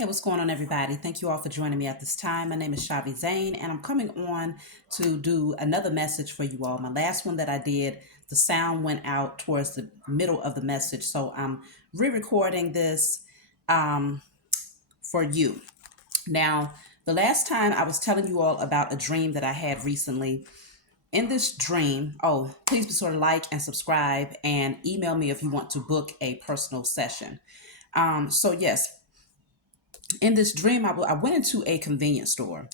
Hey, what's going on, everybody? Thank you all for joining me at this time. My name is Shavi Zane, and I'm coming on to do another message for you all. My last one that I did, the sound went out towards the middle of the message, so I'm re-recording this um, for you. Now, the last time I was telling you all about a dream that I had recently. In this dream, please be sure to like and subscribe and email me if you want to book a personal session. Yes, in this dream, I went into a convenience store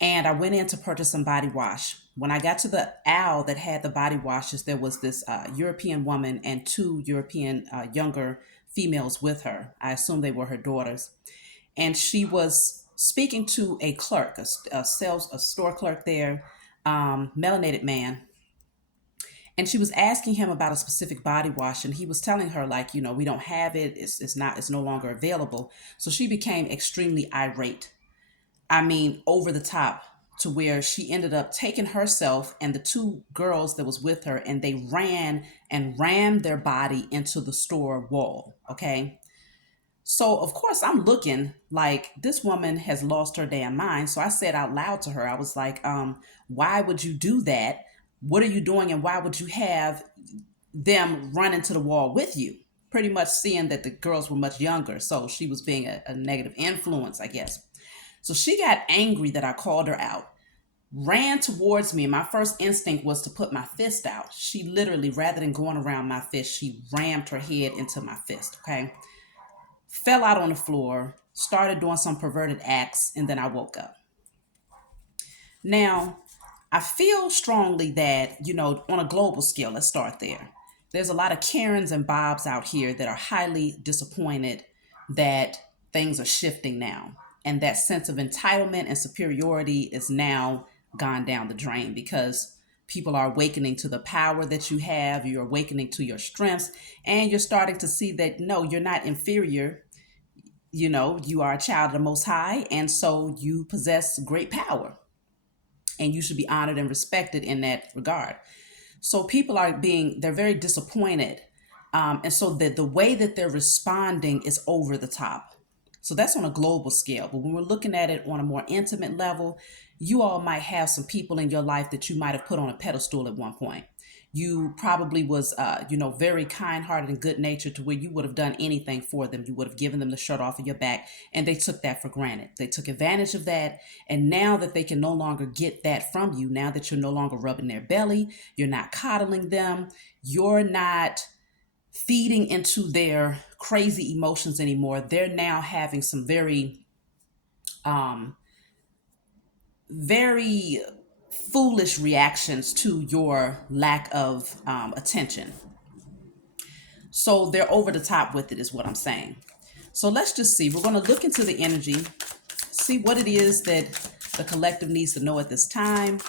and I went in to purchase some body wash. When I got to the aisle that had the body washes, there was this European woman and two European younger females with her. I assume they were her daughters. And she was speaking to a clerk, a store clerk there, melanated man, and she was asking him about a specific body wash, and he was telling her, like, we don't have it, it's no longer available. So she became extremely irate. I mean, over the top, to where she ended up taking herself and the two girls that was with her, and they ran and rammed their body into the store wall. Okay. So of course I'm looking like this woman has lost her damn mind. So I said out loud to her, I was like, why would you do that? What are you doing, and why would you have them run into the wall with you? Pretty much seeing that the girls were much younger. So she was being a negative influence, I guess. So she got angry that I called her out, ran towards me. And my first instinct was to put my fist out. She literally, rather than going around my fist, she rammed her head into my fist. Okay. Fell out on the floor, started doing some perverted acts, and then I woke up. Now, I feel strongly that, on a global scale, let's start there. There's a lot of Karens and Bobs out here that are highly disappointed that things are shifting now. And that sense of entitlement and superiority is now gone down the drain because people are awakening to the power that you have. You're awakening to your strengths, and you're starting to see that no, you're not inferior. You are a child of the Most High, and so you possess great power, and you should be honored and respected in that regard. So people they're very disappointed. And so the way that they're responding is over the top. So that's on a global scale. But when we're looking at it on a more intimate level, you all might have some people in your life that you might have put on a pedestal at one point. You probably was, very kind-hearted and good-natured to where you would have done anything for them. You would have given them the shirt off of your back, and they took that for granted. They took advantage of that, and now that they can no longer get that from you, now that you're no longer rubbing their belly, you're not coddling them, you're not feeding into their crazy emotions anymore. They're now having some um, very foolish reactions to your lack of attention. So they're over the top with it, is what I'm saying. So let's just see. We're going to look into the energy, see what it is that the collective needs to know at this time.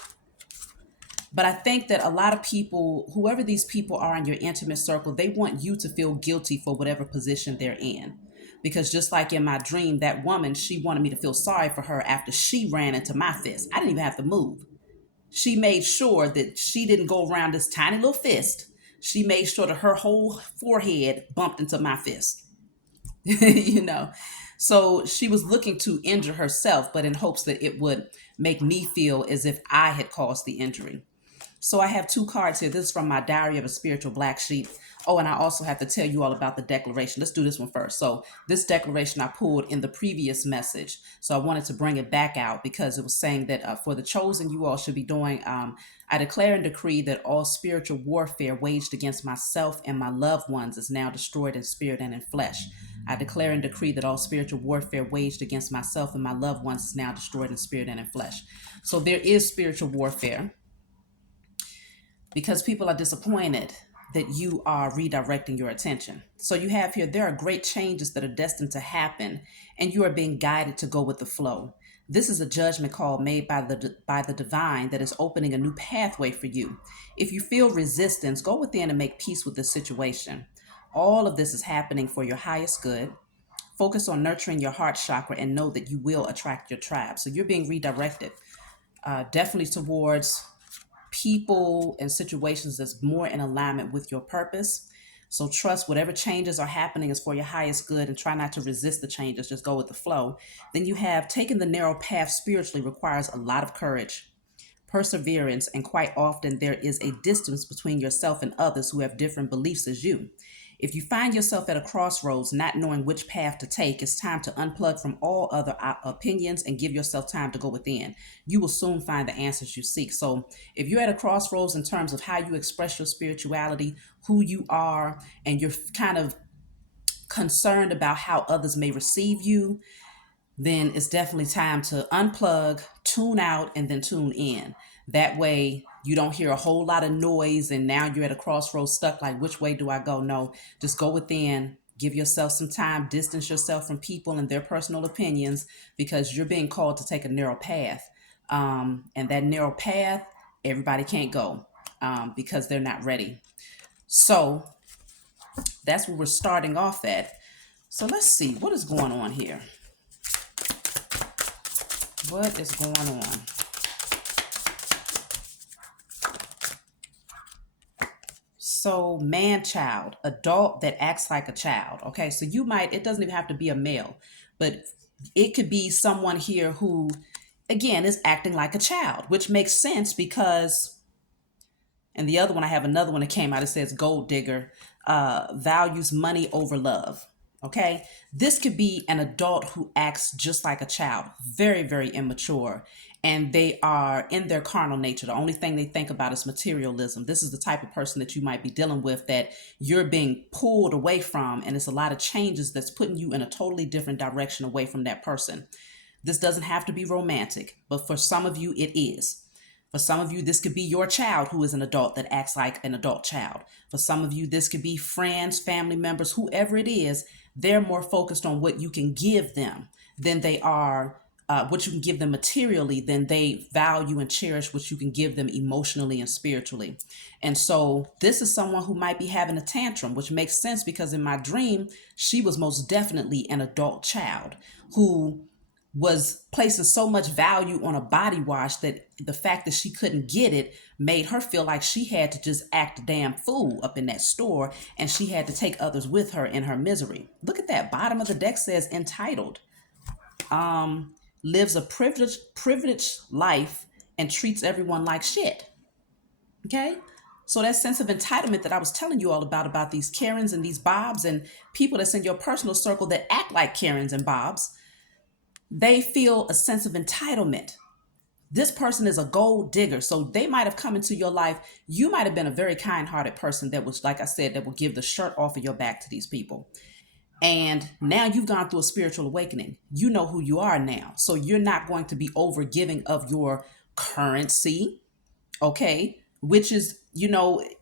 But I think that a lot of people, whoever these people are in your intimate circle, they want you to feel guilty for whatever position they're in. Because just like in my dream, that woman, she wanted me to feel sorry for her after she ran into my fist. I didn't even have to move. She made sure that she didn't go around this tiny little fist. She made sure that her whole forehead bumped into my fist. you know. So she was looking to injure herself, but in hopes that it would make me feel as if I had caused the injury. So I have two cards here. This is from my Diary of a Spiritual Black Sheep. Oh, and I also have to tell you all about the declaration. Let's do this one first. So this declaration I pulled in the previous message. So I wanted to bring it back out because it was saying that for the chosen, you all should be doing, I declare and decree that all spiritual warfare waged against myself and my loved ones is now destroyed in spirit and in flesh. I declare and decree that all spiritual warfare waged against myself and my loved ones is now destroyed in spirit and in flesh. So there is spiritual warfare because people are disappointed that you are redirecting your attention. So you have here, there are great changes that are destined to happen, and you are being guided to go with the flow. This is a judgment call made by the divine that is opening a new pathway for you. If you feel resistance, go within and make peace with the situation. All of this is happening for your highest good. Focus on nurturing your heart chakra and know that you will attract your tribe. So you're being redirected, definitely towards people and situations that's more in alignment with your purpose. So trust whatever changes are happening is for your highest good and try not to resist the changes. Just go with the flow. Then you have taking the narrow path spiritually requires a lot of courage, perseverance, and quite often there is a distance between yourself and others who have different beliefs as you. If you find yourself at a crossroads not knowing which path to take, it's time to unplug from all other opinions and give yourself time to go within. You will soon find the answers you seek. So, if you're at a crossroads in terms of how you express your spirituality, who you are, and you're kind of concerned about how others may receive you, then it's definitely time to unplug, tune out, and then tune in. That way, you don't hear a whole lot of noise, and now you're at a crossroads stuck like, which way do I go? No, just go within, give yourself some time, distance yourself from people and their personal opinions because you're being called to take a narrow path. And that narrow path, everybody can't go because they're not ready. So that's where we're starting off at. So let's see what is going on here. What is going on? So, man child, adult that acts like a child. Okay, so you might, it doesn't even have to be a male, but it could be someone here who, again, is acting like a child, which makes sense because, and the other one, I have another one that came out, it says gold digger, values money over love. Okay, this could be an adult who acts just like a child, very, very immature, and they are in their carnal nature. The only thing they think about is materialism. This is the type of person that you might be dealing with that you're being pulled away from, and it's a lot of changes that's putting you in a totally different direction away from that person. This doesn't have to be romantic, but for some of you, it is. For some of you, this could be your child who is an adult that acts like an adult child. For some of you, this could be friends, family members, whoever it is. They're more focused on what you can give them than they are what you can give them materially than they value and cherish what you can give them emotionally and spiritually. And so this is someone who might be having a tantrum, which makes sense because in my dream, she was most definitely an adult child who was placing so much value on a body wash that the fact that she couldn't get it made her feel like she had to just act a damn fool up in that store and she had to take others with her in her misery. Look at that. Bottom of the deck says entitled. Lives a privileged life and treats everyone like shit. Okay? So that sense of entitlement that I was telling you all about these Karens and these Bobs and people that's in your personal circle that act like Karens and Bobs, they feel a sense of entitlement. This person is a gold digger. So they might have come into your life. You might have been a very kind-hearted person that was, like I said, that will give the shirt off of your back to these people. And now you've gone through a spiritual awakening. You know who you are now. So you're not going to be over giving of your currency, okay? Which is,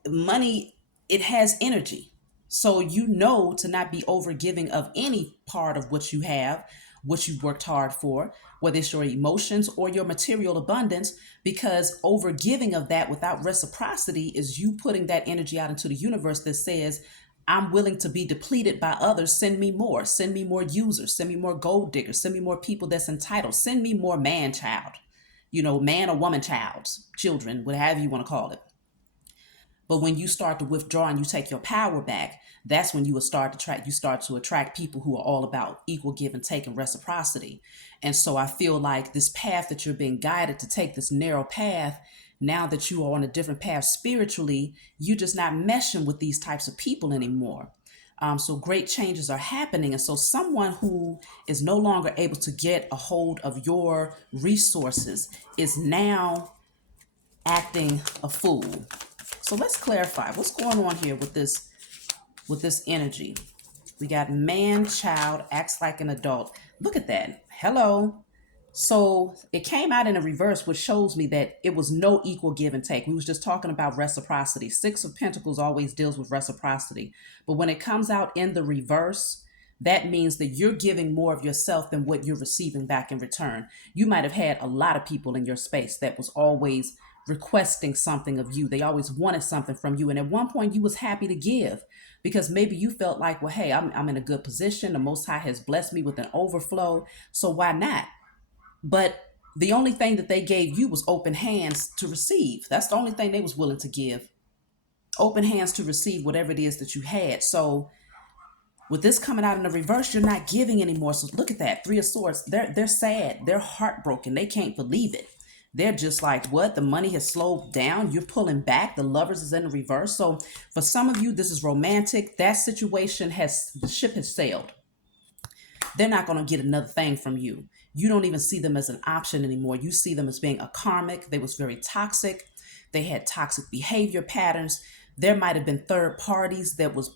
money, it has energy. So you know to not be over giving of any part of what you have, what you worked hard for, whether it's your emotions or your material abundance, because over giving of that without reciprocity is you putting that energy out into the universe that says, I'm willing to be depleted by others. Send me more users, send me more gold diggers, send me more people that's entitled, send me more man child, man or woman children, whatever you want to call it. But when you start to withdraw and you take your power back, that's when you will start to attract people who are all about equal give and take and reciprocity. And so I feel like this path that you're being guided to take, this narrow path, now that you are on a different path spiritually, you're just not meshing with these types of people anymore. So great changes are happening. And so someone who is no longer able to get a hold of your resources is now acting a fool. So let's clarify what's going on here with this energy. We got man child acts like an adult. Look at that. Hello. So it came out in a reverse, which shows me that it was no equal give and take. We was just talking about reciprocity. Six of Pentacles always deals with reciprocity. But when it comes out in the reverse, that means that you're giving more of yourself than what you're receiving back in return. You might have had a lot of people in your space that was always requesting something of you. They always wanted something from you. And at one point you was happy to give because maybe you felt like, well, hey, I'm in a good position. The Most High has blessed me with an overflow. So why not? But the only thing that they gave you was open hands to receive. That's the only thing they was willing to give. open hands to receive whatever it is that you had. So with this coming out in the reverse, you're not giving anymore. So look at that. Three of Swords. They're sad. They're heartbroken. They can't believe it. They're just like, what? The money has slowed down. You're pulling back. The Lovers is in the reverse. So for some of you, this is romantic. That situation the ship has sailed. They're not going to get another thing from you. You don't even see them as an option anymore. You see them as being a karmic. They was very toxic. They had toxic behavior patterns. There might have been third parties that was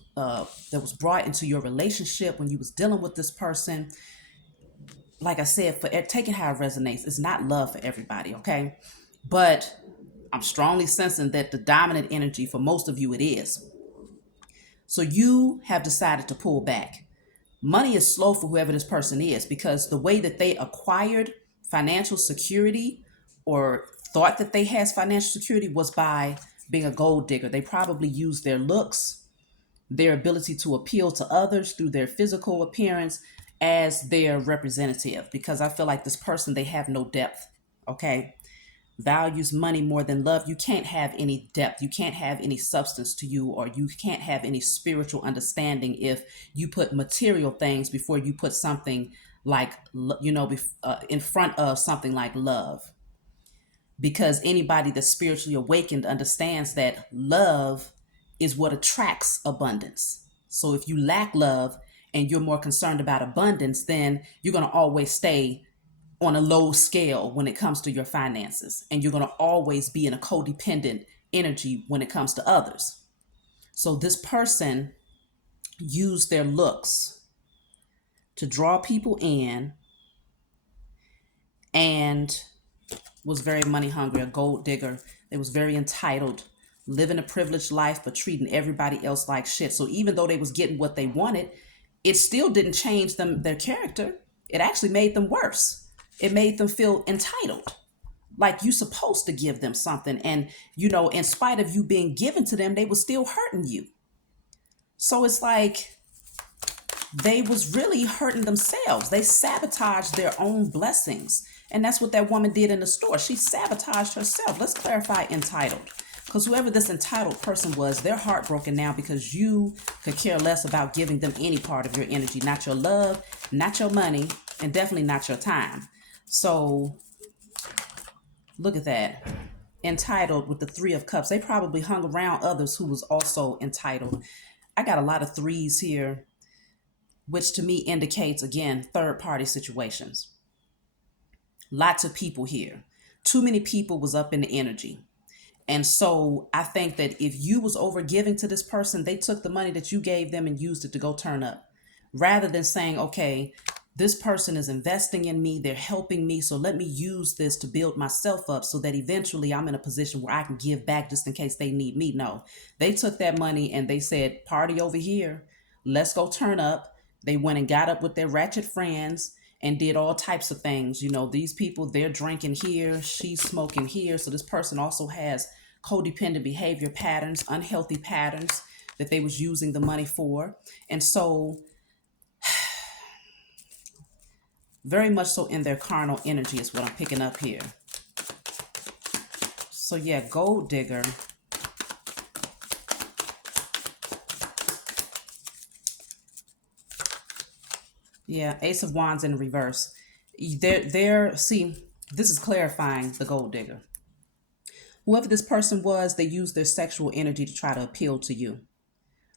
brought into your relationship when you was dealing with this person. Like I said, for taking how it resonates, it's not love for everybody, okay? But I'm strongly sensing that the dominant energy for most of you it is. So you have decided to pull back. Money is slow for whoever this person is because the way that they acquired financial security or thought that they has financial security was by being a gold digger. They probably used their looks, their ability to appeal to others through their physical appearance as their representative, because I feel like this person, they have no depth. Okay. Values money more than love. You can't have any depth. You can't have any substance to you, or you can't have any spiritual understanding if you put material things before you put something like, in front of something like love. Because anybody that's spiritually awakened understands that love is what attracts abundance. So if you lack love and you're more concerned about abundance, then you're going to always stay on a low scale when it comes to your finances. And you're going to always be in a codependent energy when it comes to others. So this person used their looks to draw people in and was very money hungry, a gold digger. They was very entitled, living a privileged life, but treating everybody else like shit. So even though they was getting what they wanted, it still didn't change their character. It actually made them worse. It made them feel entitled, like you supposed to give them something. And, in spite of you being given to them, they were still hurting you. So it's like they was really hurting themselves. They sabotaged their own blessings. And that's what that woman did in the store. She sabotaged herself. Let's clarify entitled. Because whoever this entitled person was, they're heartbroken now because you could care less about giving them any part of your energy, not your love, not your money, and definitely not your time. So look at that. Entitled with the Three of Cups. They probably hung around others who was also entitled. I got a lot of threes here, which to me indicates, again, third party situations. Lots of people here. Too many people was up in the energy. And so I think that if you was over giving to this person, they took the money that you gave them and used it to go turn up. Rather than saying, okay, this person is investing in me, they're helping me, so let me use this to build myself up so that eventually I'm in a position where I can give back just in case they need me. No, they took that money and they said, party over here, let's go turn up. They went and got up with their ratchet friends and did all types of things. These people, they're drinking here, she's smoking here. So this person also has codependent behavior patterns, unhealthy patterns that they was using the money for. And so very much so in their carnal energy is what I'm picking up here. So yeah, gold digger. Yeah, Ace of Wands in reverse. See, this is clarifying the gold digger. Whoever this person was, they used their sexual energy to try to appeal to you.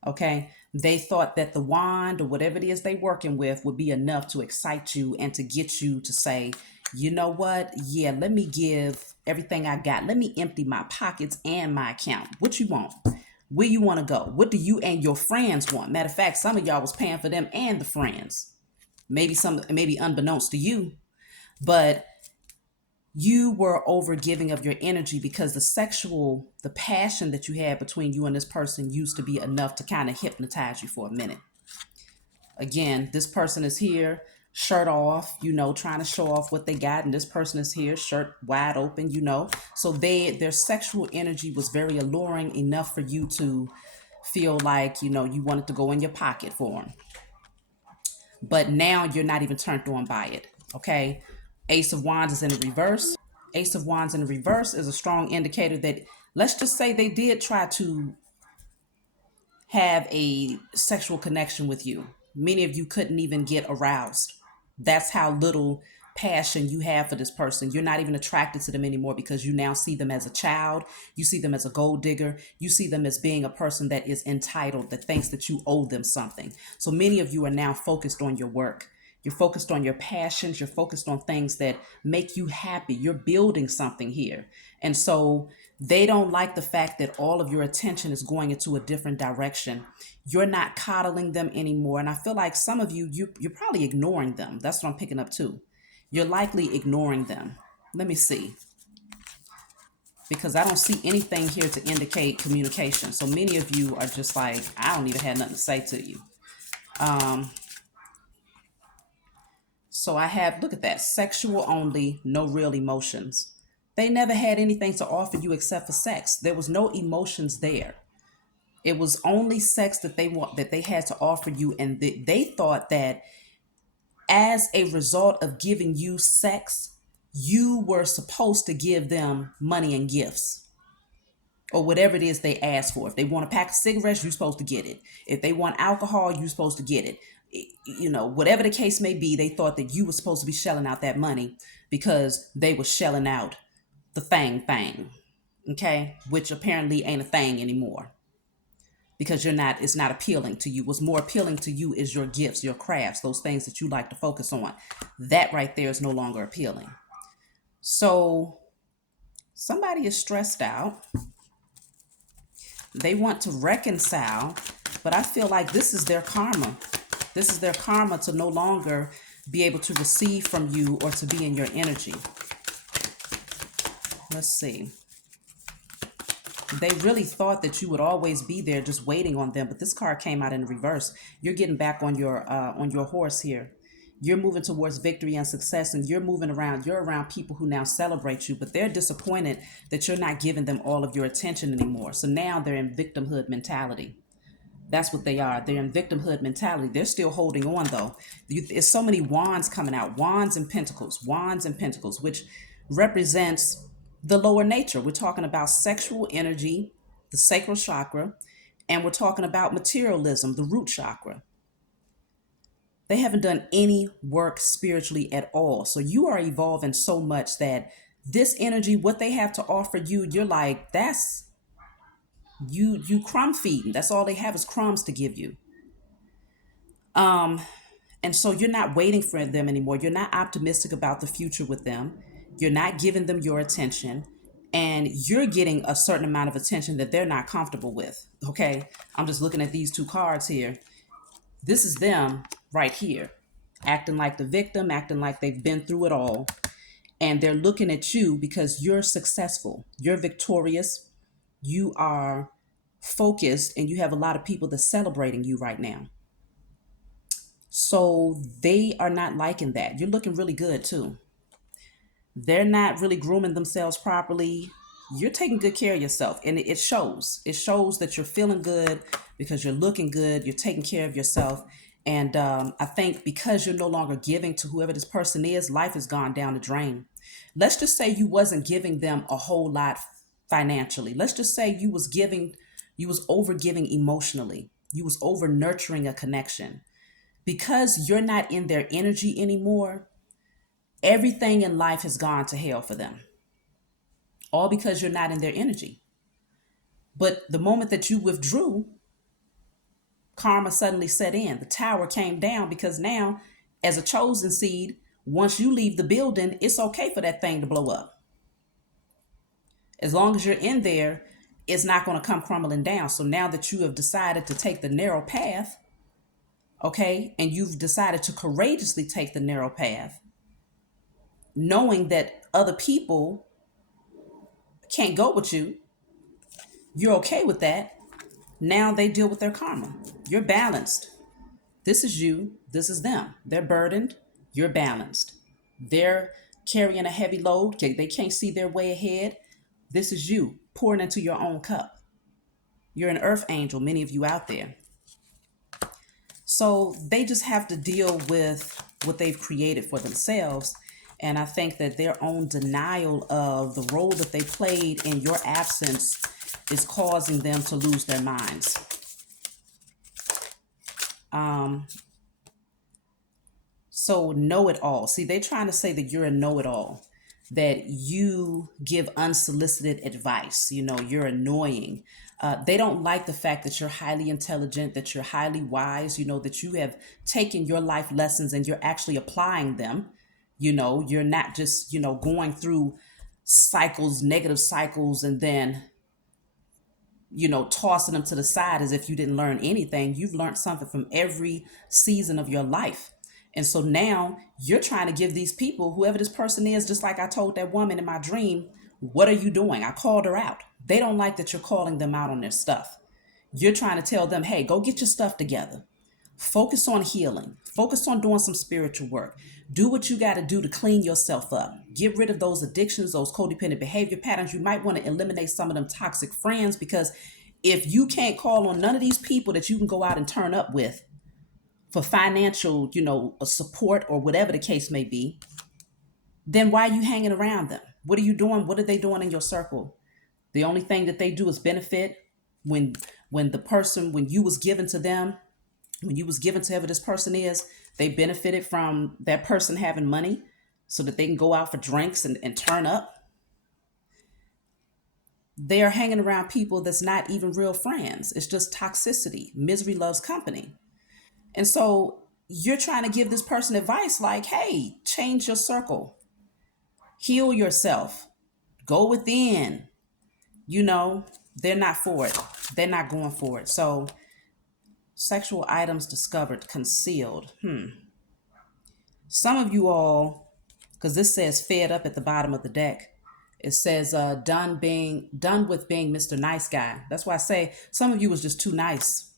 Okay. They thought that the wand or whatever it is they working with would be enough to excite you and to get you to say, you know what? Yeah, let me give everything I got. Let me empty my pockets and my account. What you want? Where you want to go? What do you and your friends want? Matter of fact, some of y'all was paying for them and the friends. Maybe unbeknownst to you, but you were over giving of your energy because the passion that you had between you and this person used to be enough to kind of hypnotize you for a minute. Again, this person is here, shirt off, trying to show off what they got. And this person is here, shirt wide open, So their sexual energy was very alluring enough for you to feel like, you wanted to go in your pocket for them. But now you're not even turned on by it. Okay. Ace of Wands is in the reverse. Ace of Wands in the reverse is a strong indicator that, let's just say, they did try to have a sexual connection with you. Many of you couldn't even get aroused. That's how little passion you have for this person. You're not even attracted to them anymore because you now see them as a child. You see them as a gold digger. You see them as being a person that is entitled, that thinks that you owe them something. So many of you are now focused on your work. You're focused on your passions. You're focused on things that make you happy. You're building something here. And so they don't like the fact that all of your attention is going into a different direction. You're not coddling them anymore. And I feel like some of you, you're probably ignoring them. That's what I'm picking up too. You're likely ignoring them. Let me see. Because I don't see anything here to indicate communication. So many of you are just like, I don't even have nothing to say to you. So I have, look at that, sexual only, no real emotions. They never had anything to offer you except for sex. There was no emotions there. It was only sex that they had to offer you, and they thought that as a result of giving you sex, you were supposed to give them money and gifts or whatever it is they ask for. If they want a pack of cigarettes, you're supposed to get it. If they want alcohol, you're supposed to get it. You know, whatever the case may be, they thought that you were supposed to be shelling out that money because they were shelling out the thing, okay? Which apparently ain't a thing anymore because it's not appealing to you. What's more appealing to you is your gifts, your crafts, those things that you like to focus on. That right there is no longer appealing. So somebody is stressed out. They want to reconcile, but I feel like this is their karma. This is their karma to no longer be able to receive from you or to be in your energy. Let's see. They really thought that you would always be there just waiting on them, but this card came out in reverse. You're getting back on your horse here. You're moving towards victory and success, and you're moving around. You're around people who now celebrate you, but they're disappointed that you're not giving them all of your attention anymore. So now they're in victimhood mentality. That's what they are. They're in victimhood mentality. They're still holding on, though. There's so many wands coming out. Wands and pentacles, which represents the lower nature. We're talking about sexual energy, the sacral chakra, and we're talking about materialism, the root chakra. They haven't done any work spiritually at all. So you are evolving so much that this energy, what they have to offer you, you're like, that's you crumb feeding. That's all they have is crumbs to give you. And so you're not waiting for them anymore. You're not optimistic about the future with them. You're not giving them your attention. And you're getting a certain amount of attention that they're not comfortable with. Okay. I'm just looking at these two cards here. This is them right here, acting like the victim, acting like they've been through it all. And they're looking at you because you're successful. You're victorious. You are focused, and you have a lot of people that's celebrating you right now. So they are not liking that. You're looking really good too. They're not really grooming themselves properly. You're taking good care of yourself, and it shows. It shows that you're feeling good because you're looking good. You're taking care of yourself. And I think because you're no longer giving to whoever this person is, life has gone down the drain. Let's just say you wasn't giving them a whole lot financially. Let's just say you was over giving emotionally. You was over nurturing a connection. Because you're not in their energy anymore, everything in life has gone to hell for them. All because you're not in their energy. But the moment that you withdrew, karma suddenly set in. The tower came down because now, as a chosen seed, once you leave the building, it's okay for that thing to blow up. As long as you're in there, it's not going to come crumbling down. So now that you have decided to take the narrow path, okay, and you've decided to courageously take the narrow path, knowing that other people can't go with you, you're okay with that. Now they deal with their karma. You're balanced. This is you. This is them. They're burdened. You're balanced. They're carrying a heavy load. They can't see their way ahead. This is you pouring into your own cup. You're an earth angel, many of you out there. So they just have to deal with what they've created for themselves. And I think that their own denial of the role that they played in your absence is causing them to lose their minds. Um, so know it all. See, they're trying to say that you're a know it all, that you give unsolicited advice. You know, you're annoying. They don't like the fact that you're highly intelligent, that you're highly wise, you know, that you have taken your life lessons and you're actually applying them. You know, you're not just, you know, going through cycles, negative cycles, and then, you know, tossing them to the side as if you didn't learn anything. You've learned something from every season of your life. And so now you're trying to give these people, whoever this person is, just like I told that woman in my dream, what are you doing? I called her out. They don't like that you're calling them out on their stuff. You're trying to tell them, hey, go get your stuff together. Focus on healing. Focus on doing some spiritual work. Do what you got to do to clean yourself up. Get rid of those addictions, those codependent behavior patterns. You might want to eliminate some of them toxic friends, because if you can't call on none of these people that you can go out and turn up with for financial, you know, support or whatever the case may be, then why are you hanging around them? What are you doing? What are they doing in your circle? The only thing that they do is benefit. when when you was given to them, when you was given to whoever this person is, they benefited from that person having money so that they can go out for drinks and turn up. They are hanging around people that's not even real friends. It's just toxicity. Misery loves company. And so you're trying to give this person advice like, hey, change your circle, heal yourself, go within. You know, they're not for it. They're not going for it. So, sexual items discovered, concealed. Some of you all, because this says fed up at the bottom of the deck. It says done with being Mr. Nice Guy. That's why I say some of you was just too nice.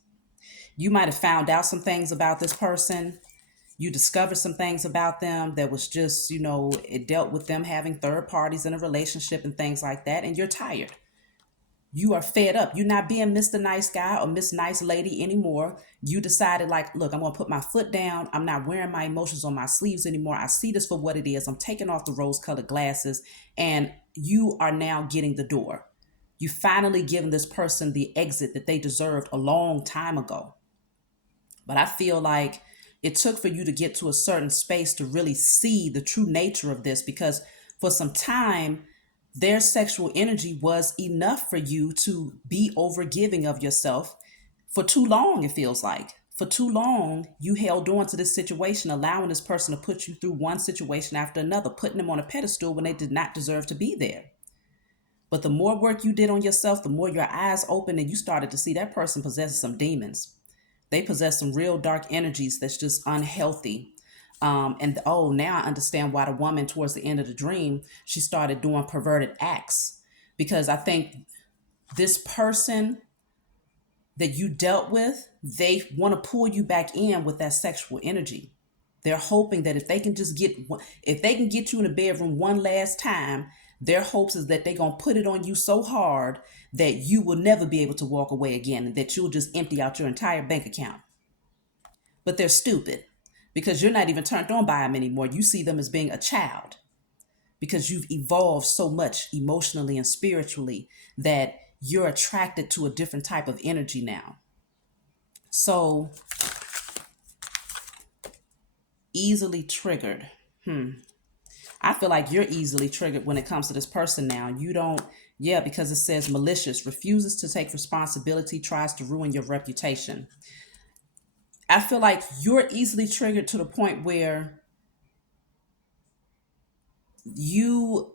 You might have found out some things about this person. You discovered some things about them that was just, you know, it dealt with them having third parties in a relationship and things like that. And you're tired. You are fed up. You're not being Mr. Nice Guy or Miss Nice Lady anymore. You decided, like, look, I'm going to put my foot down. I'm not wearing my emotions on my sleeves anymore. I see this for what it is. I'm taking off the rose colored glasses, and you are now getting the door. You finally given this person the exit that they deserved a long time ago. But I feel like it took for you to get to a certain space to really see the true nature of this, because for some time, their sexual energy was enough for you to be overgiving of yourself for too long, it feels like. For too long, you held on to this situation, allowing this person to put you through one situation after another, putting them on a pedestal when they did not deserve to be there. But the more work you did on yourself, the more your eyes opened and you started to see that person possesses some demons. They possess some real dark energies that's just unhealthy. And oh, now I understand why the woman towards the end of the dream, she started doing perverted acts. Because I think this person that you dealt with, they want to pull you back in with that sexual energy. They're hoping that if they can get you in the bedroom one last time, their hopes is that they're going to put it on you so hard that you will never be able to walk away again, and that you'll just empty out your entire bank account. But they're stupid, because you're not even turned on by them anymore. You see them as being a child, because you've evolved so much emotionally and spiritually that you're attracted to a different type of energy now. So, easily triggered. I feel like you're easily triggered when it comes to this person now. You don't, yeah, because it says malicious, refuses to take responsibility, tries to ruin your reputation. I feel like you're easily triggered to the point where you,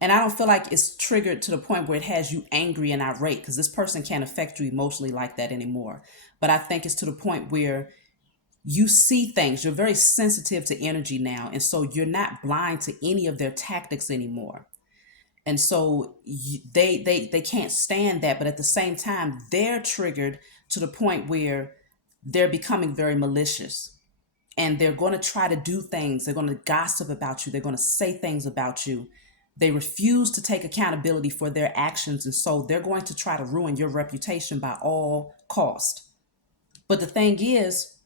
and I don't feel like it's triggered to the point where it has you angry and irate, because this person can't affect you emotionally like that anymore. But I think it's to the point where you see things, you're very sensitive to energy now. And so you're not blind to any of their tactics anymore. And so they can't stand that. But at the same time, they're triggered to the point where they're becoming very malicious, and they're going to try to do things. They're going to gossip about you. They're going to say things about you. They refuse to take accountability for their actions. And so they're going to try to ruin your reputation by all cost. But the thing is,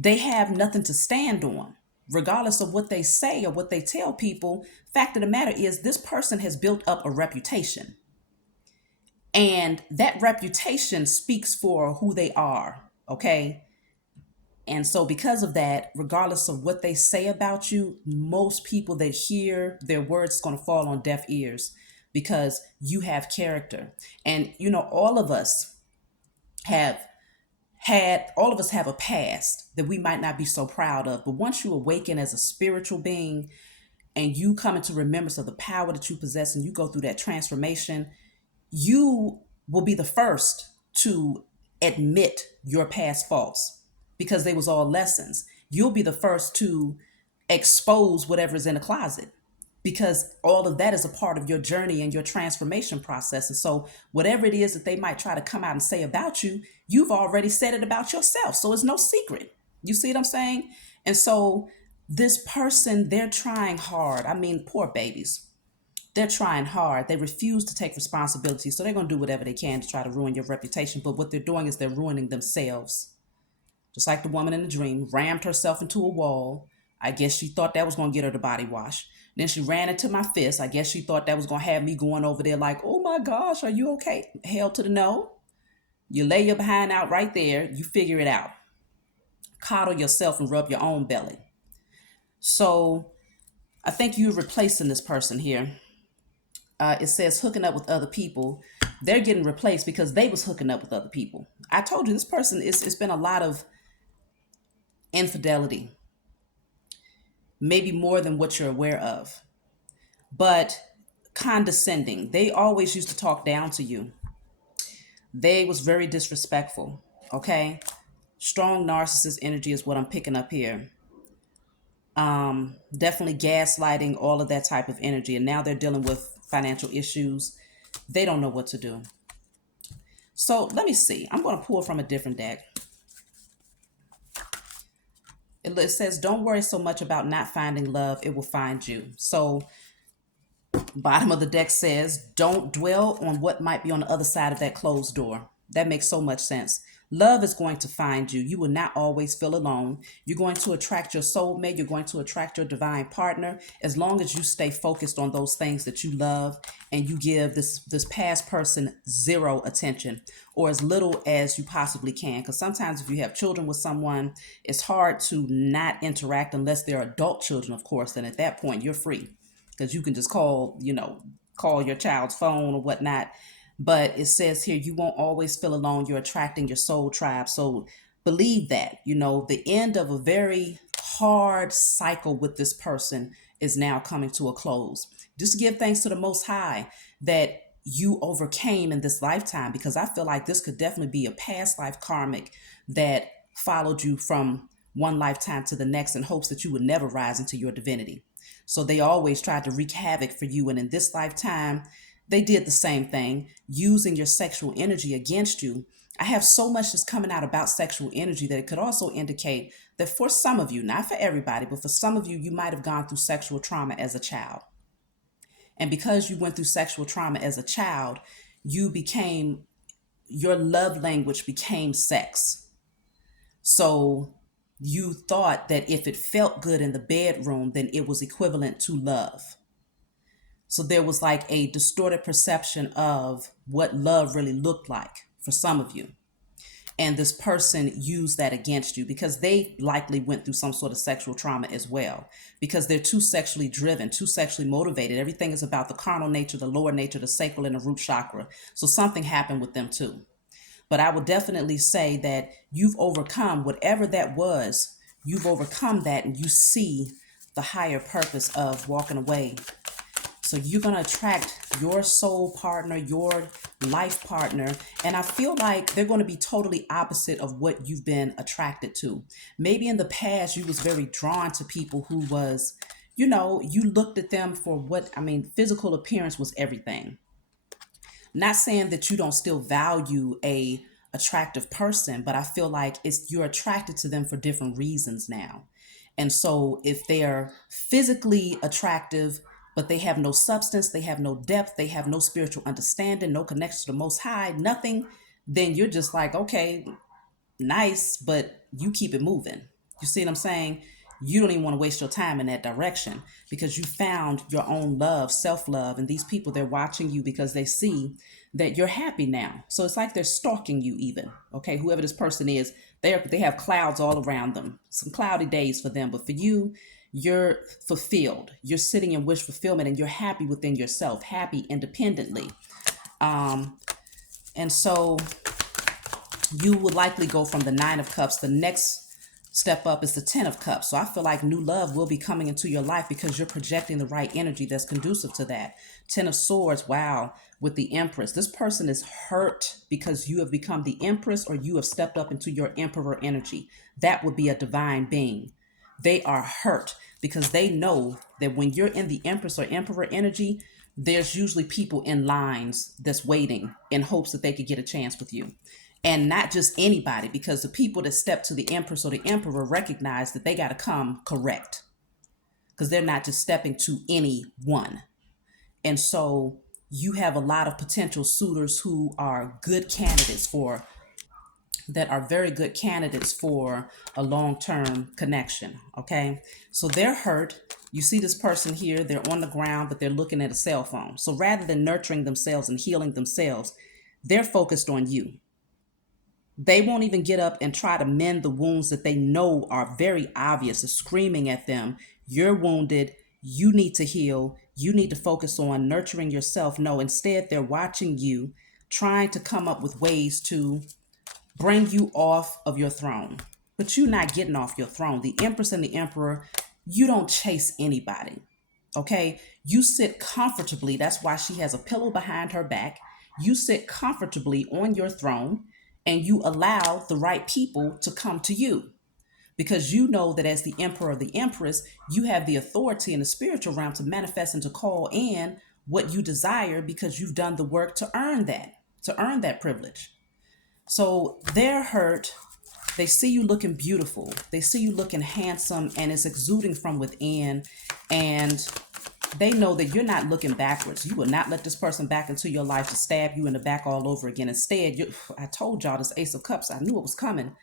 they have nothing to stand on, regardless of what they say or what they tell people. Fact of the matter is, this person has built up a reputation. And that reputation speaks for who they are. Okay. And so, because of that, regardless of what they say about you, most people that hear their words is going to fall on deaf ears because you have character. And, all of us have all of us have a past that we might not be so proud of. But once you awaken as a spiritual being and you come into remembrance of the power that you possess and you go through that transformation, you will be the first to admit your past faults because they was all lessons. You'll be the first to expose whatever's in the closet because all of that is a part of your journey and your transformation process. And so whatever it is that they might try to come out and say about you, you've already said it about yourself. So it's no secret. You see what I'm saying? And so this person, they're trying hard. I mean, poor babies, they're trying hard. They refuse to take responsibility. So they're going to do whatever they can to try to ruin your reputation. But what they're doing is they're ruining themselves. Just like the woman in the dream rammed herself into a wall. I guess she thought that was going to get her the body wash. Then she ran into my fist. I guess she thought that was going to have me going over there like, oh my gosh, are you okay? Hell to the no. You lay your behind out right there. You figure it out. Coddle yourself and rub your own belly. So I think you're replacing this person here. It says hooking up with other people. They're getting replaced because they was hooking up with other people. I told you this person, it's been a lot of infidelity, maybe more than what you're aware of, but condescending. They always used to talk down to you. They was very disrespectful. Okay. Strong narcissist energy is what I'm picking up here. Definitely gaslighting, all of that type of energy. And now they're dealing with financial issues. They don't know what to do. So let me see. I'm going to pull from a different deck. It says, don't worry so much about not finding love. It will find you. So bottom of the deck says, don't dwell on what might be on the other side of that closed door. That makes so much sense. Love is going to find you. You will not always feel alone. You're going to attract your soulmate. You're going to attract your divine partner as long as you stay focused on those things that you love and you give this past person zero attention or as little as you possibly can. Because sometimes if you have children with someone, it's hard to not interact unless they're adult children, of course. Then at that point, you're free because you can just call your child's phone or whatnot. But it says here, you won't always feel alone. You're attracting your soul tribe. So believe that, the end of a very hard cycle with this person is now coming to a close. Just give thanks to the Most High that you overcame in this lifetime, because I feel like this could definitely be a past life karmic that followed you from one lifetime to the next in hopes that you would never rise into your divinity. So they always tried to wreak havoc for you. And in this lifetime, they did the same thing, using your sexual energy against you. I have so much that's coming out about sexual energy that it could also indicate that for some of you, not for everybody, but for some of you, you might have gone through sexual trauma as a child. And because you went through sexual trauma as a child, your love language became sex. So you thought that if it felt good in the bedroom, then it was equivalent to love. So there was like a distorted perception of what love really looked like for some of you. And this person used that against you because they likely went through some sort of sexual trauma as well, because they're too sexually driven, too sexually motivated. Everything is about the carnal nature, the lower nature, the sacral and the root chakra. So something happened with them too. But I would definitely say that you've overcome whatever that was. You've overcome that and you see the higher purpose of walking away. So you're going to attract your soul partner, your life partner. And I feel like they're going to be totally opposite of what you've been attracted to. Maybe in the past, you was very drawn to people who was, you looked at them for physical appearance was everything. Not saying that you don't still value a attractive person, but I feel like you're attracted to them for different reasons now. And so if they're physically attractive, but they have no substance, they have no depth, they have no spiritual understanding, no connection to the Most High, nothing, then you're just like, okay, nice, but you keep it moving. You see what I'm saying? You don't even want to waste your time in that direction because you found your own love, self-love, and these people, they're watching you because they see that you're happy now. So it's like they're stalking you even. Okay, whoever this person is, they have clouds all around them. Some cloudy days for them, but for you, you're fulfilled. You're sitting in wish fulfillment and you're happy within yourself, happy independently. And so you would likely go from the Nine of Cups. The next step up is the Ten of Cups. So I feel like new love will be coming into your life because you're projecting the right energy that's conducive to that. Ten of Swords, wow, with the Empress. This person is hurt because you have become the Empress or you have stepped up into your Emperor energy. That would be a divine being. They are hurt because they know that when you're in the Empress or Emperor energy, there's usually people in lines that's waiting in hopes that they could get a chance with you. And not just anybody, because the people that step to the Empress or the Emperor recognize that they got to come correct because they're not just stepping to anyone. And so you have a lot of potential suitors who are good candidates for that are very good candidates for a long-term connection. Okay, so they're hurt. You see this person here, they're on the ground, but they're looking at a cell phone. So rather than nurturing themselves and healing themselves, they're focused on you. They won't even get up and try to mend the wounds that they know are very obvious, is screaming at them. You're wounded. You need to heal. You need to focus on nurturing yourself. No, instead, they're watching you, trying to come up with ways to bring you off of your throne. But you're not getting off your throne. The Empress and the Emperor, you don't chase anybody. Okay? You sit comfortably. That's why she has a pillow behind her back. You sit comfortably on your throne and you allow the right people to come to you because you know that as the Emperor or the Empress, you have the authority in the spiritual realm to manifest and to call in what you desire because you've done the work to earn that privilege. So they're hurt. They see you looking beautiful. They see you looking handsome and it's exuding from within. And they know that you're not looking backwards. You will not let this person back into your life to stab you in the back all over again. Instead, I told y'all this Ace of Cups. I knew it was coming.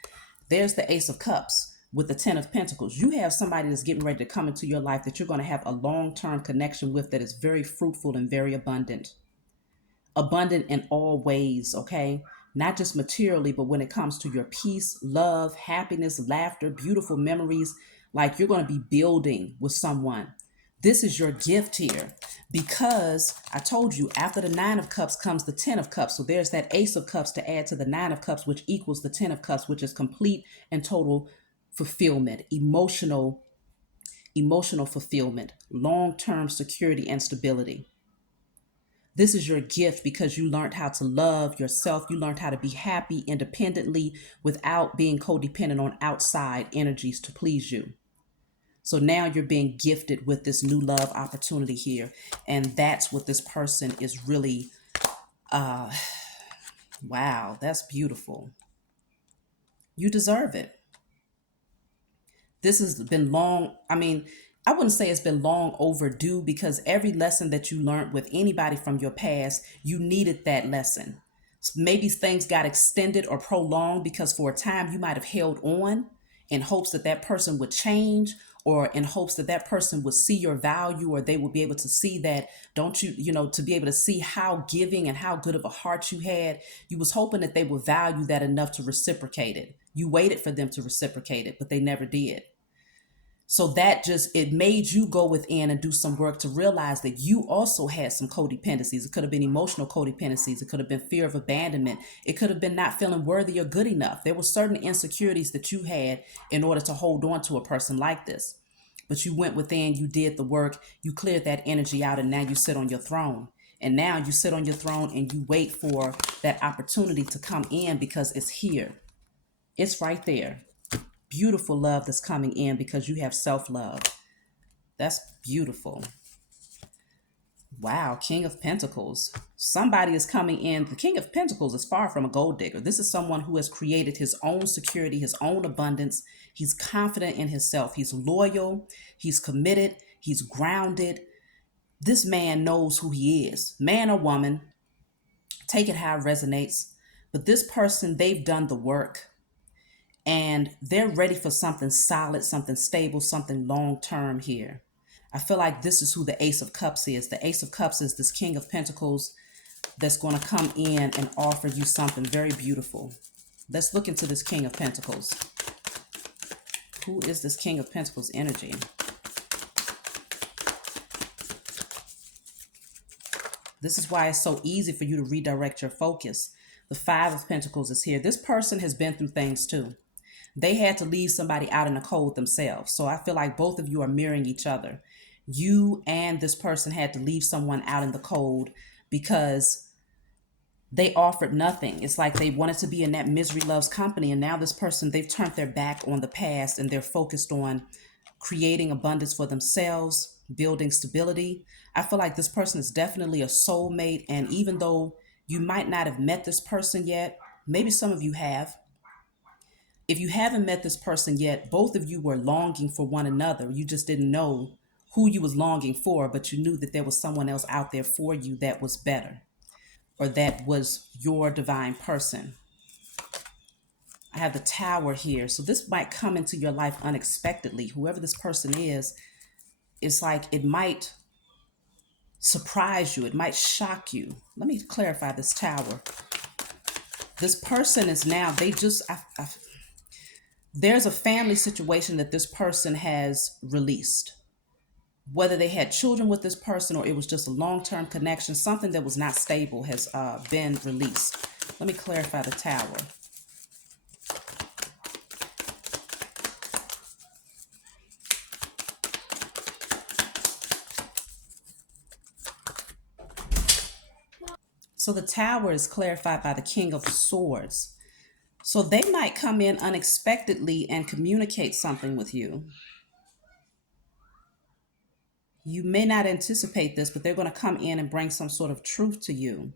There's the Ace of Cups with the Ten of Pentacles. You have somebody that's getting ready to come into your life that you're going to have a long-term connection with that is very fruitful and very abundant. Abundant in all ways, okay? Not just materially, but when it comes to your peace, love, happiness, laughter, beautiful memories, like you're going to be building with someone. This is your gift here because I told you after the Nine of Cups comes the Ten of Cups. So there's that Ace of Cups to add to the Nine of Cups, which equals the Ten of Cups, which is complete and total fulfillment, emotional fulfillment, long-term security and stability. This is your gift because you learned how to love yourself. You learned how to be happy independently without being codependent on outside energies to please you. So now you're being gifted with this new love opportunity here. And that's what this person is really, wow, that's beautiful. You deserve it. This has been long. I mean, I wouldn't say it's been long overdue because every lesson that you learned with anybody from your past, you needed that lesson. Maybe things got extended or prolonged because for a time you might have held on in hopes that that person would change or in hopes that that person would see your value or they would be able to see that, don't you, to be able to see how giving and how good of a heart you had. You was hoping that they would value that enough to reciprocate it. You waited for them to reciprocate it, but they never did. So that just, it made you go within and do some work to realize that you also had some codependencies. It could have been emotional codependencies. It could have been fear of abandonment. It could have been not feeling worthy or good enough. There were certain insecurities that you had in order to hold on to a person like this. But you went within, you did the work, you cleared that energy out, and now you sit on your throne. And now you sit on your throne and you wait for that opportunity to come in because it's here. It's right there. Beautiful love that's coming in because you have self-love. That's beautiful. Wow, King of Pentacles. Somebody is coming in. The King of Pentacles is far from a gold digger. This is someone who has created his own security, his own abundance. He's confident in himself. He's loyal. He's committed. He's grounded. This man knows who he is. Man or woman, take it how it resonates. But this person, they've done the work. and they're ready for something solid, something stable, something long term here. I feel like this is who the Ace of Cups is. The Ace of Cups is this King of Pentacles that's going to come in and offer you something very beautiful. Let's look into this King of Pentacles. Who is this King of Pentacles energy? This is why it's so easy for you to redirect your focus. The Five of Pentacles is here. This person has been through things too. They had to leave somebody out in the cold themselves. So I feel like both of you are mirroring each other. You and this person had to leave someone out in the cold because they offered nothing. It's like they wanted to be in that misery loves company. And now this person, they've turned their back on the past and they're focused on creating abundance for themselves, building stability. I feel like this person is definitely a soulmate. And even though you might not have met this person yet, maybe some of you have. If you haven't met this person yet, both of you were longing for one another. You just didn't know who you was longing for, but you knew that there was someone else out there for you that was better, or that was your divine person. I have the Tower here. So this might come into your life unexpectedly. Whoever this person is, it's like it might surprise you. It might shock you. Let me clarify this Tower. This person is now, there's a family situation that this person has released. Whether they had children with this person or it was just a long-term connection, something that was not stable has been released. Let me clarify the Tower. So the Tower is clarified by the King of Swords. So they might come in unexpectedly and communicate something with you. You may not anticipate this, but they're going to come in and bring some sort of truth to you.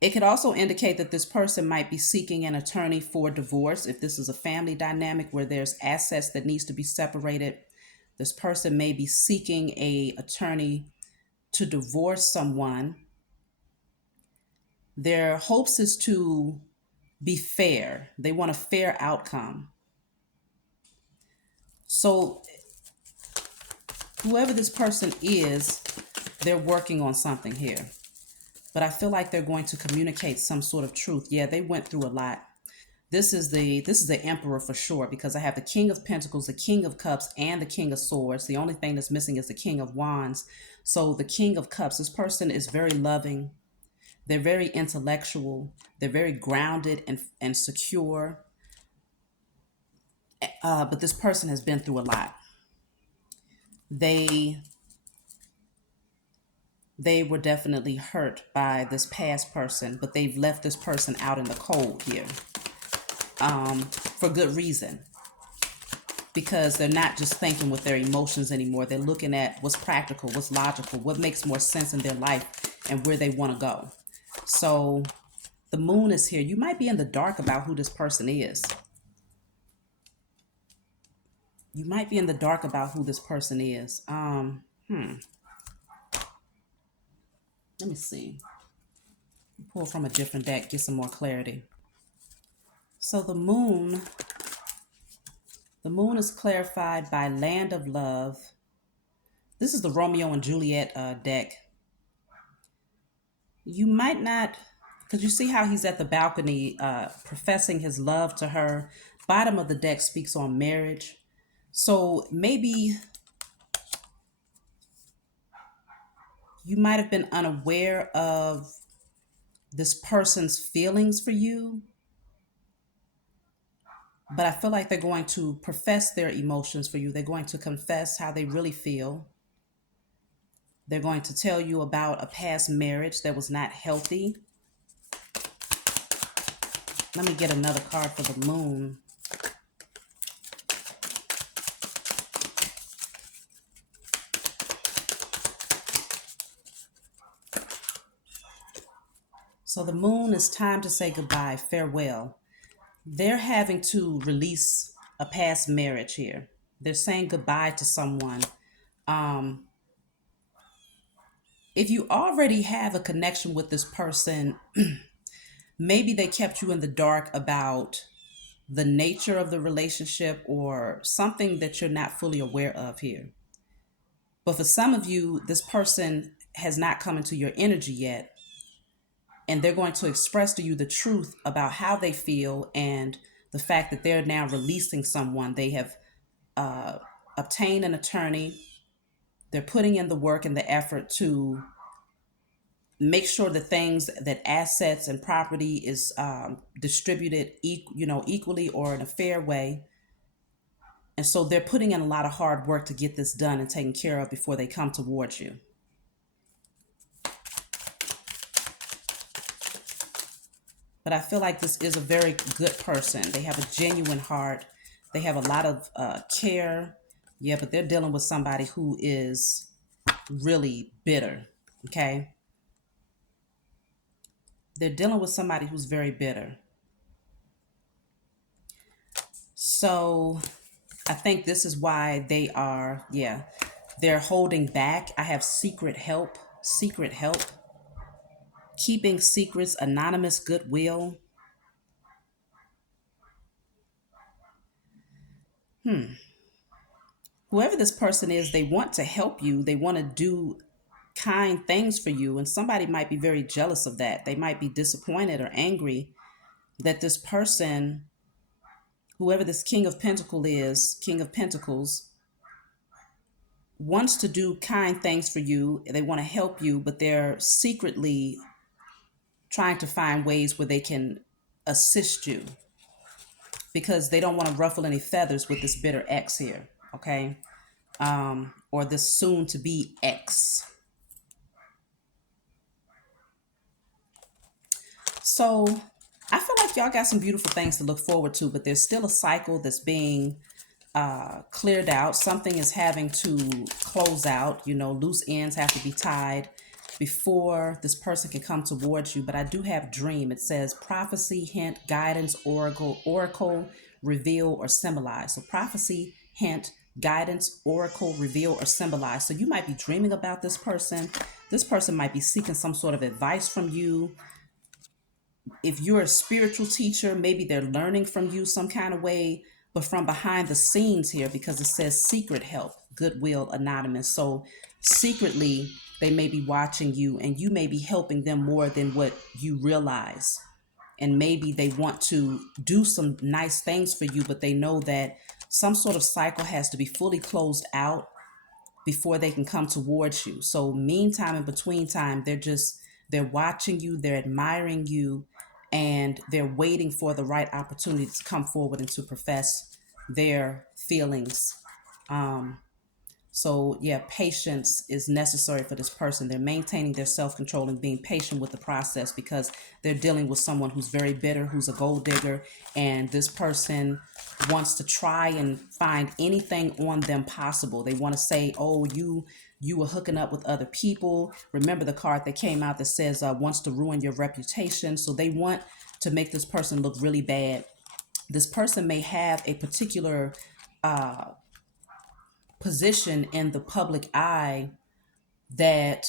It could also indicate that this person might be seeking an attorney for divorce. If this is a family dynamic where there's assets that needs to be separated, this person may be seeking a attorney to divorce someone. Their hopes is to be fair. They want a fair outcome. So whoever this person is, they're working on something here. But I feel like they're going to communicate some sort of truth. Yeah, they went through a lot. This is the Emperor for sure, because I have the King of Pentacles, the King of Cups, and the King of Swords. The only thing that's missing is the King of Wands. So the King of Cups, this person is very loving. They're very intellectual. They're very grounded and secure. But this person has been through a lot. They they were definitely hurt by this past person, but they've left this person out in the cold here, for good reason, because they're not just thinking with their emotions anymore. They're looking at what's practical, what's logical, what makes more sense in their life, and where they want to go. So the Moon is here. You might be in the dark about who this person is. You might be in the dark about who this person is. Let me see. Pull from a different deck, get some more clarity. So the moon is clarified by Land of Love. This is the Romeo and Juliet deck. You might not, because you see how he's at the balcony professing his love to her. Bottom of the deck speaks on marriage. So maybe you might have been unaware of this person's feelings for you, but I feel like they're going to profess their emotions for you. They're going to confess how they really feel. They're going to tell you about a past marriage that was not healthy. Let me get another card for the Moon. So the Moon is time to say goodbye, farewell. They're having to release a past marriage here. They're saying goodbye to someone. Um, if you already have a connection with this person, maybe they kept you in the dark about the nature of the relationship or something that you're not fully aware of here. But for some of you, this person has not come into your energy yet, and they're going to express to you the truth about how they feel and the fact that they're now releasing someone. They have uh, obtained an attorney. They're putting in the work and the effort to make sure that things, that assets and property is distributed equally or in a fair way. And so they're putting in a lot of hard work to get this done and taken care of before they come towards you. But I feel like this is a very good person. They have a genuine heart. They have a lot of care. Yeah, but they're dealing with somebody who is really bitter. Okay. They're dealing with somebody who's very bitter. So I think this is why they are, yeah, they're holding back. I have secret help, keeping secrets, anonymous goodwill. Whoever this person is, they want to help you. They want to do kind things for you. And somebody might be very jealous of that. They might be disappointed or angry that this person, whoever this King of Pentacles, wants to do kind things for you. They want to help you, but they're secretly trying to find ways where they can assist you because they don't want to ruffle any feathers with this bitter ex here. Okay. Or this soon to be ex. So I feel like y'all got some beautiful things to look forward to, but there's still a cycle that's being cleared out. Something is having to close out. Loose ends have to be tied before this person can come towards you. But I do have dream. It says prophecy, hint, guidance, oracle, reveal, or symbolize. So prophecy, hint, guidance, oracle, reveal, or symbolize. So you might be dreaming about this person. This person might be seeking some sort of advice from you. If you're a spiritual teacher, maybe they're learning from you some kind of way, but from behind the scenes here, because it says secret help, goodwill, anonymous. So secretly, they may be watching you and you may be helping them more than what you realize. And maybe they want to do some nice things for you, but they know that some sort of cycle has to be fully closed out before they can come towards you. So meantime, in between time, they're watching you, they're admiring you, and they're waiting for the right opportunity to come forward and to profess their feelings. So yeah, patience is necessary for this person. They're maintaining their self-control and being patient with the process because they're dealing with someone who's very bitter, who's a gold digger, and this person wants to try and find anything on them possible. They want to say, oh, you were hooking up with other people. Remember the card that came out that says wants to ruin your reputation. So they want to make this person look really bad. This person may have a particular position in the public eye that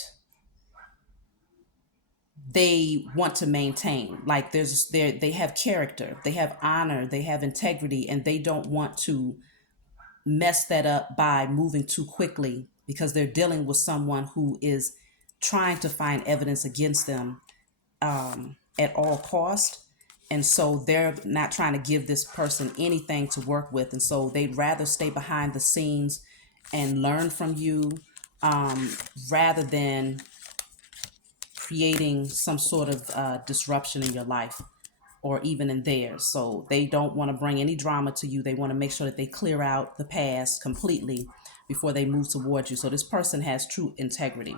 they want to maintain. Like they have character, they have honor, they have integrity, and they don't want to mess that up by moving too quickly because they're dealing with someone who is trying to find evidence against them at all cost. And so they're not trying to give this person anything to work with. And so they'd rather stay behind the scenes and learn from you rather than creating some sort of disruption in your life or even in theirs. So they don't want to bring any drama to you. They want to make sure that they clear out the past completely before they move towards you. So this person has true integrity.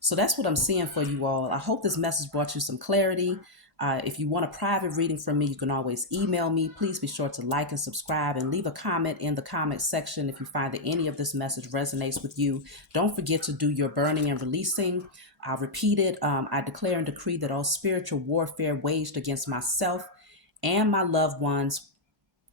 So that's what I'm seeing for you all. I hope this message brought you some clarity. If you want a private reading from me, you can always email me. Please be sure to like and subscribe and leave a comment in the comment section if you find that any of this message resonates with you. Don't forget to do your burning and releasing. I'll repeat it. I declare and decree that all spiritual warfare waged against myself and my loved ones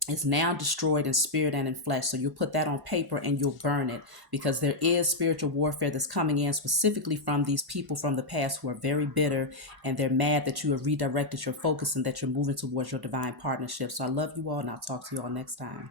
is now destroyed in spirit and in flesh. So you'll put that on paper and you'll burn it, because there is spiritual warfare that's coming in specifically from these people from the past who are very bitter, and they're mad that you have redirected your focus and that you're moving towards your divine partnership. So I love you all, and I'll talk to you all next time.